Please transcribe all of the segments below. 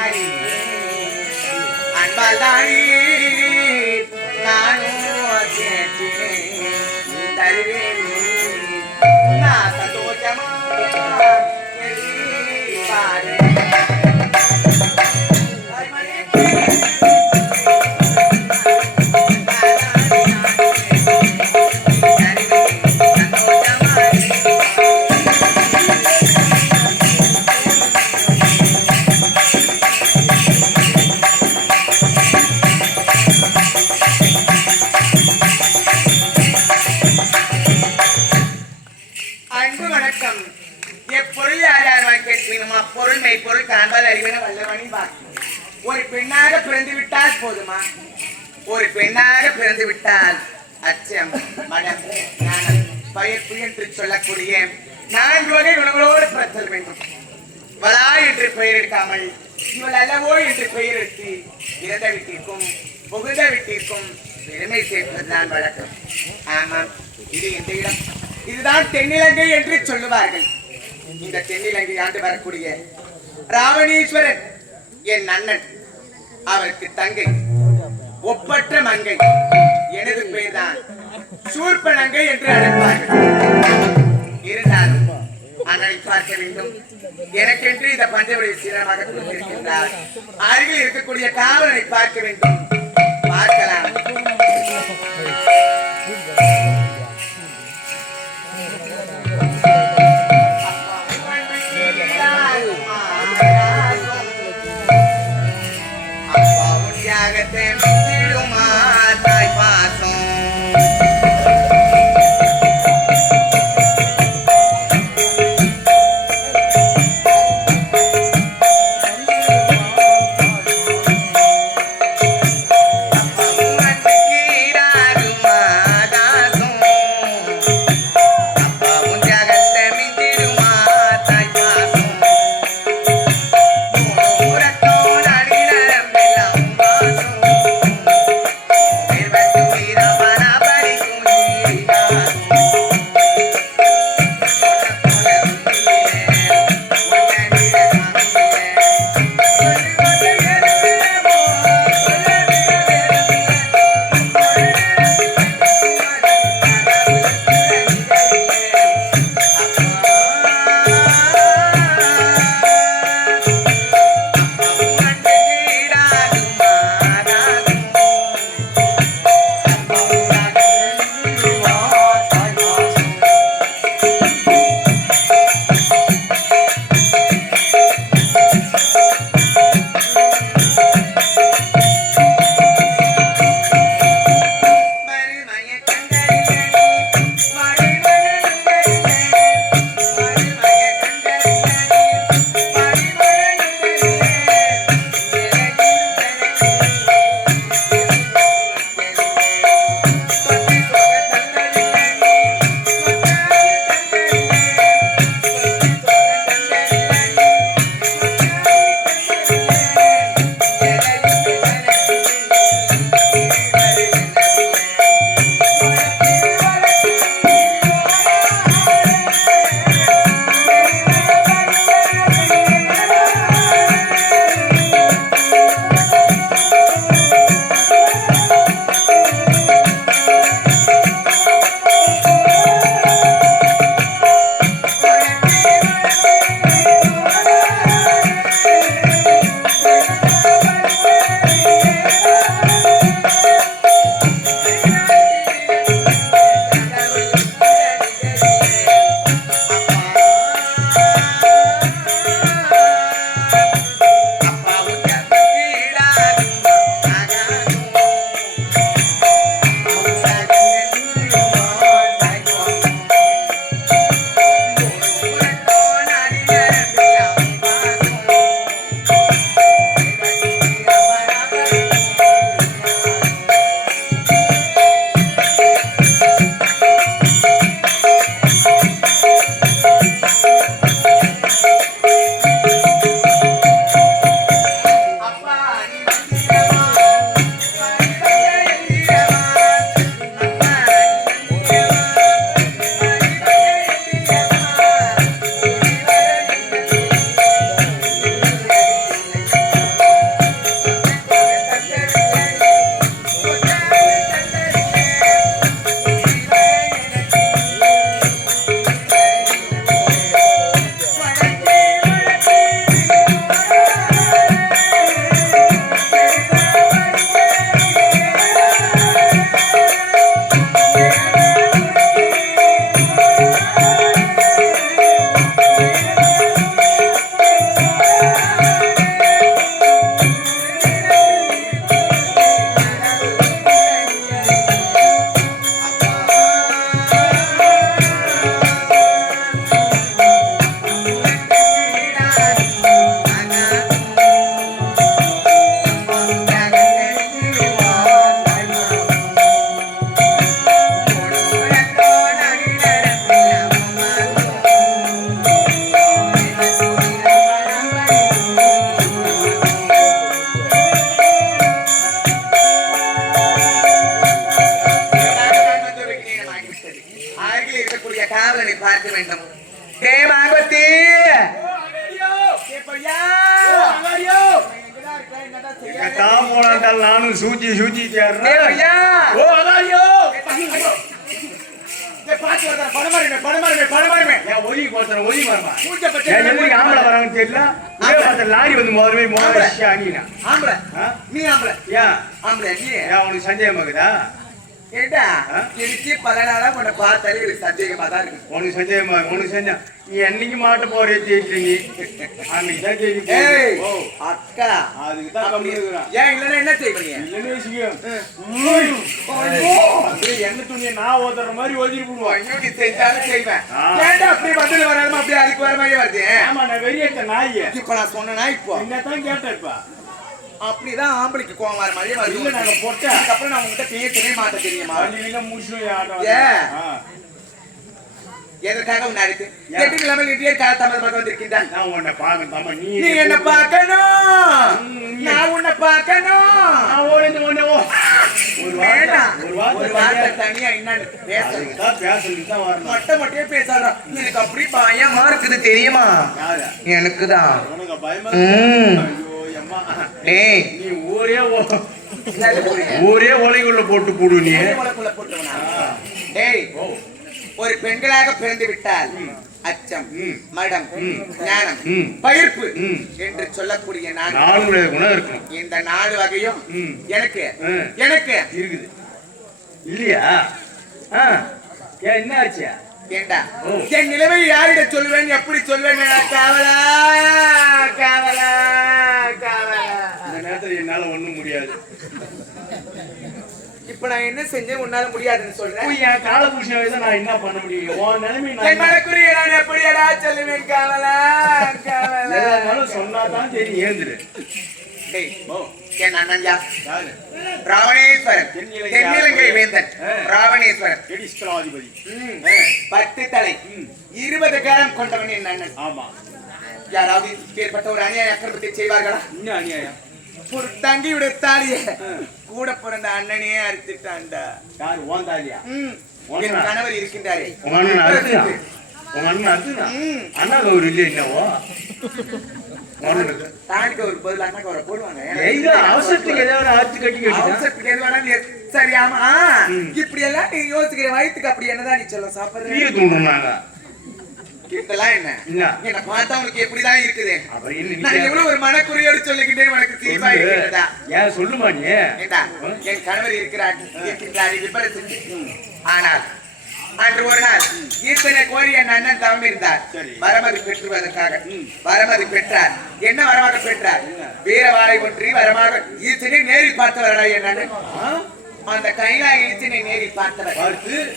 தாடி அன்பால் தாடி நானும் கேட்டேன் தருவேன் நான் சந்தோஷமா பாடு பொருள் காண்பால் அறிவன வல்லவனி ஒரு பெண்ணாக பிறந்து விட்டால் போதுமா ஒரு பெண்ணாக பிறந்து விட்டால் அச்சம் மடம் ஞானம் பயப்பு என்று சொல்லக்கூடிய 4 வகை குணங்களோடு பிறத்தல் வேண்டும் வளா என்று பெயர் எடுக்காமல் இவள் அல்லவோ என்று பெயர் எடுத்து இறந்த வீட்டிற்கும் புகுந்த வீட்டிற்கும் பெருமை சேர்ப்பதுதான் வழக்கம். ஆமாம், இது எந்த இடம்? இதுதான் தென்னிலங்கை என்று சொல்லுவார்கள். இந்த தென்னிலங்கை ஆண்டு வரக்கூடிய ராவணீஸ்வரன் என் அண்ணன், அவருக்கு தங்கை ஒப்பற்ற மங்கை. எனது பெயர் தான் சூர்பனங்கை என்று அழைப்பார்கள். இருந்தாலும் அண்ணனை பார்க்க வேண்டும். எனக்கென்று இந்த பஞ்சவடி சீரமாக கொடுத்திருக்கின்றார். அருகில் இருக்கக்கூடிய காவலனை பார்க்க வேண்டும். பார்க்கலாம். நானும் சூச்சி சூச்சி ஐயா ஓ அதாயோ ஒலி பார்த்தேன் ஒலி வரமா ஆம்பளை வராங்கன்னு தெரியல லாரி வந்து முதல்ல ஆம்பளை நீ ஆம்பளை ஏன் ஆம்பளை நீ உனக்கு சந்தேகமாக்குதா ஏண்டா எனக்கு பல நாளா உன்னை பார்த்தாலே எனக்கு சந்தேகமா தான் இருக்கு உனக்கு சந்தேகமா உனக்கு சந்தேகம் நீ என்னைக்கு மாட்ட போறே தெரியுங்க அன்னைக்கு தான் தெரியும் அக்கா அதுக்கு தான் கம்மி ஏன் இல்லைன்னா என்ன செய்வீங்க என்ன துணியை நான் ஓதுற மாதிரி ஓதிட்டு போடுவோம் இன்னும் நீ செஞ்சாலும் செய்வேன் ஏன்டா அப்படி பதில் வராம அப்படியே அதுக்கு வர மாதிரியே வருது ஆமா நான் வெறியத்த நாய் இப்ப நான் சொன்னா இப்போ என்னத்தான் கேட்டேன் இப்ப அப்படிதான் ஆம்பளைக்கு கோவம் வர மாதிரியே வருது நாங்க போட்டேன் அதுக்கப்புறம் நான் உங்ககிட்ட பேசவே மாட்டேன் தெரியுமா முடிச்சு எதற்காக உன்னை அழைத்து எட்டு கிழமை இந்தியர் கால தமிழ் பார்த்து வந்திருக்கின்றான் நான் உன்னை பார்க்கணும் நீ என்ன பார்க்கணும் நான் உன்னை பார்க்கணும் ஒரு வார்த்தை தனியா என்னன்னு பேசணும் மொட்டை மொட்டையே பேசாதான் எனக்கு அப்படி பயமா இருக்குது தெரியுமா எனக்குதான் உனக்கு பயமா டேய் நீ ஒரே ஒலைக்குள்ள போட்டு போடு நீ போட்டுவனா டேய் ஒரு பெண்களாக பிறந்து விட்டால் அச்சம் மடம் ஞானம் பயிர்ப்பு என்று சொல்லக்கூடிய நாலு குணம் இருக்கு இந்த 4 வகையும் எனக்கு எனக்கு இருக்குது இல்லையா என்ன ஆச்சு ஏண்டா என் நிலைமை யாரிட சொல்லுவேன் எப்படி சொல்வேன் காவலா காவலா காவலா இந்த நேரத்துல என்னால ஒண்ணும் முடியாது இப்ப நான் என்ன செஞ்சேன் உன்னால முடியாதுன்னு சொல்றேன் என் காலபூஷண நான் என்ன பண்ண முடியும் உன் நிலைமை நான் எப்படியடா சொல்லுவேன் காவலா காவலா சொன்னாதான் சரி ஏந்துரு என் அண்ணன் யார் ராவணேஸ்வரன் தென்னிலங்கை வேந்தன் ராவணேஸ்வரன் 10 தலை 20 கரம் கொண்டவன் என் அண்ணன் ஆமா யாராவது ஏற்பட்ட ஒரு அநியாய அக்கிரமத்தை செய்வார்களா இன்னும் அநியாயம் ஒரு தங்கியுடைய தாலிய கூட பிறந்த அண்ணனே அறுத்துட்டான்டா யாரு ஓன் தாலியா என் கணவர் இருக்கின்றாரே உங்க அண்ணன் அறுத்துனா அண்ணா ஒரு இல்லையா என்னவோ தாலிக்கு ஒரு பதில் அண்ணாக்கு ஒரு போடுவாங்க அவசரத்துக்கு ஏதாவது அறுத்து கட்டி அவசரத்துக்கு எது வேணாலும் சரி ஆமா இப்படி எல்லாம் நீ யோசிக்கிற வயிற்றுக்கு அப்படி என்னதான் நீ சொல்ல சாப்பிடுற தூண்டுனாங்க இதெல்லாம் என்ன என்ன பார்த்தா உனக்கு எப்படிதான் இருக்குது நான் எவ்வளவு ஒரு மனக்குறையோடு சொல்லிக்கிட்டேன் உனக்கு தீர்வா இருக்கிறதா ஏன் சொல்லுமா நீ என் கணவர் இருக்கின்றார் விபரத்து ஆனால் அன்று ஒரு நாள் ஈசனை கோரி என் அண்ணன் தவம் இருந்தார் வரமதி பெற்றுவதற்காக வரமதி பெற்றார் என்ன வரமாக பெற்றார் வீரவாளை ஒன்றி வரமாக ஈசனை நேரில் பார்த்தவரடா என் அண்ணன் அந்த கைலாய ஈசனை நேரில் பார்த்தவர்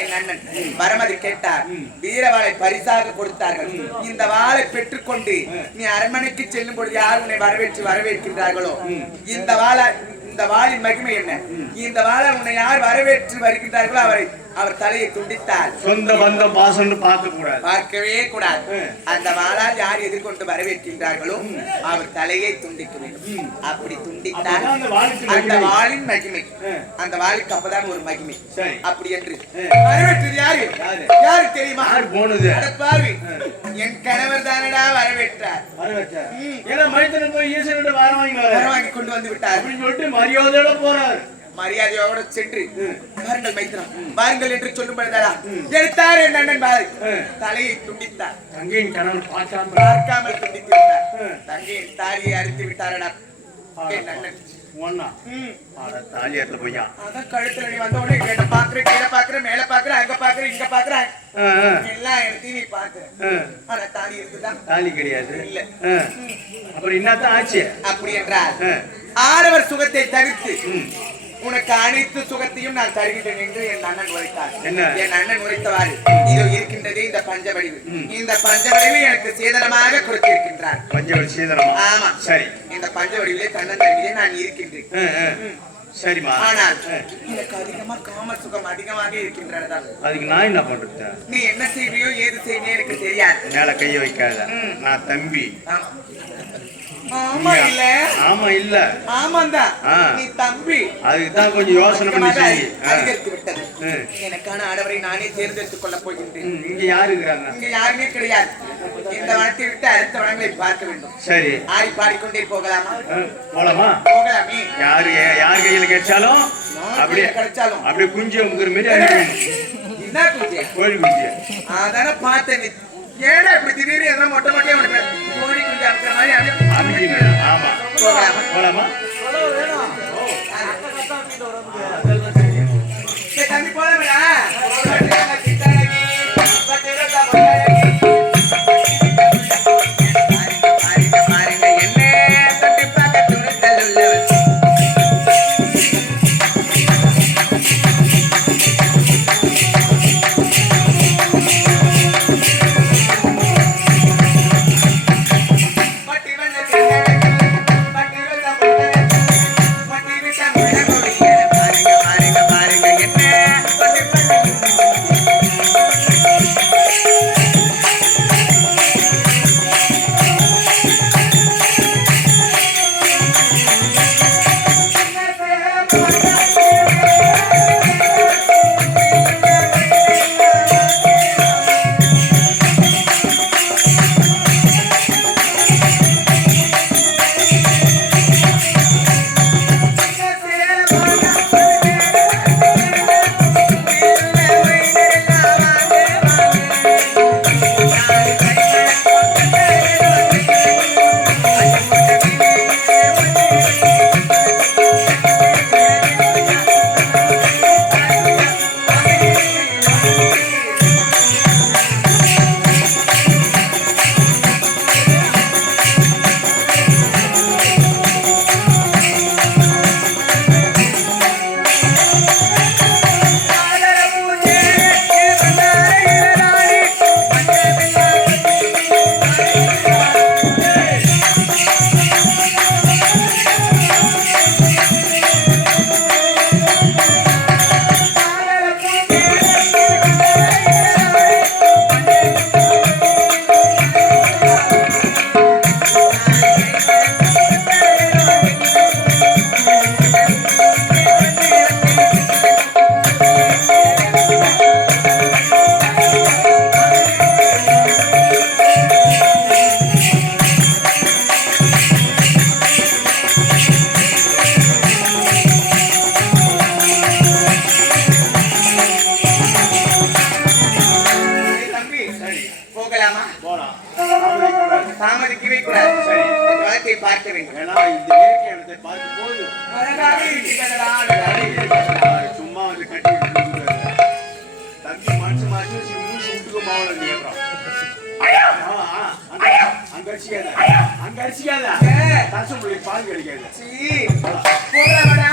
என் அண்ணன் வரமதி கேட்டார் வீரவாளை பரிசாக கொடுத்தார்கள் இந்த வாளை பெற்றுக்கொண்டு நீ அரண்மனைக்கு செல்லும் பொழுது யார் உன்னை வரவேற்கின்றார்களோ இந்த வாளின் மகிமை என்ன இந்த வாளை உன்னை யார் வரவேற்று வருகின்றார்களோ அவர் தலையை துண்டித்தார் சொந்த பந்தம் பாசம் பார்க்கவே கூடாது அந்த வாளால் யார் எதிர்கொண்டு வரவேற்கின்றார்களோ அவர் தலையை துண்டிக்க வேண்டும் அப்படி துண்டித்தார் அந்த வாளின் மகிமை அந்த வாளுக்கு அப்பதான் ஒரு மகிமை அப்படி என்று வரவேற்றது யாரு தெரியுமா பார்வை என் கணவர் தானடா வரவேற்றார் வாங்கி கொண்டு வந்து விட்டார் அப்படின்னு சொல்லிட்டு மரியாதையோட போறாரு மரியாதையோட சென்று பாருங்கள் மைத்திரம் பாருங்கள் என்று சொல்லும் பொழுதா எடுத்தார் என் அண்ணன் தலையை துண்டித்தார் தங்கையின் கணவன் பார்க்காமல் துண்டித்து விட்டார் தங்கையின் தாலியை அறுத்து விட்டாரடா என் அண்ணன் தாலியாத்துல போய்யா அதான் கழுத்துல நீ வந்த உடனே கேட்ட பாக்குறேன் கீழே பாக்குறேன் மேல பாக்குறேன் அங்க பாக்குறேன் இங்க பாக்குறேன் எல்லா இடத்தையும் நீ பாக்குறேன் ஆனா தாலி இருக்குதான் தாலி கிடையாது இல்ல அப்புறம் என்னத்தான் ஆச்சு அப்படி என்றால் ஆடவர் சுகத்தை தவிர்த்து உனக்கு அனைத்து சுகத்தையும் நான் தருகின்றேன் என்று என் அண்ணன் உரைத்தார் என் அண்ணன் உரைத்தவாறு இதோ இருக்கின்றதே இந்த பஞ்சவடிவு இந்த பஞ்சவடிவு எனக்கு சேதனமாக கொடுத்திருக்கின்றார் பஞ்சவடி சேதனமா ஆமா சரி இந்த பஞ்சவடிவிலே தன்னந்தனிலே நான் இருக்கின்றேன் சரிமா ஆனால் எனக்கு அதிகமா காம சுகம் அதிகமாக இருக்கின்றதா அதுக்கு நான் என்ன பண்றது நீ என்ன செய்வியோ ஏது செய்வியோ எனக்கு தெரியாது மேல கைய வைக்காத நான் தம்பி ஆமா இல்ல ஆமா இல்ல ஆமாண்டா நீ தம்பி அதுக்கு தான் கொஞ்சம் யோசனை பண்ணி செய் அதிகரித்து விட்டது எனக்கான ஆடவரை நானே தேர்ந்தெடுத்துக் கொள்ள போகின்றேன் இங்க யாரு இருக்காங்க இங்க யாருமே கிடையாது இந்த வனத்தை விட்டு அடுத்த வனங்களை பார்க்க வேண்டும் சரி ஆடி பாடிக்கொண்டே போகலாமா போலாமா போகலாம் போலாமே. யார் கையில கிடைச்சாலும் அப்படியே கிடைச்சாலும் அப்படியே குஞ்சு முக்குற மாதிரி அனுப்பணும். என்ன குஞ்சு? கோழி குஞ்சு. அதானே பார்த்தேன். ஏடா இப்படி திடீர்னு எதனா மொட்டை மொட்டையா உனக்கு கோழி குஞ்சு அமுக்கிற மாதிரி அமுக்கிட்டு. ஆமா. போலாமா? சரி தம்பி போலாமடா. பாருங்க என்ன தொட்டு பார்க்க துணித்தல் உள்ளவர். தாமதிக்கவே கூடாது. சரி, வாழ்க்கை பார்க்க வேண்டும். ஏன்னா இந்த இயற்கை இடத்தை பார்க்கும் போது அழகாக இருக்கிறதா? சும்மா வந்து கட்டி தம்பி மனசு மாற்றி மூச்சு விட்டுக்க மாவளம் நீ அப்புறம் அங்க அடிச்சிக்காத தசம் பால் கிடைக்காது. போகலாமாடா?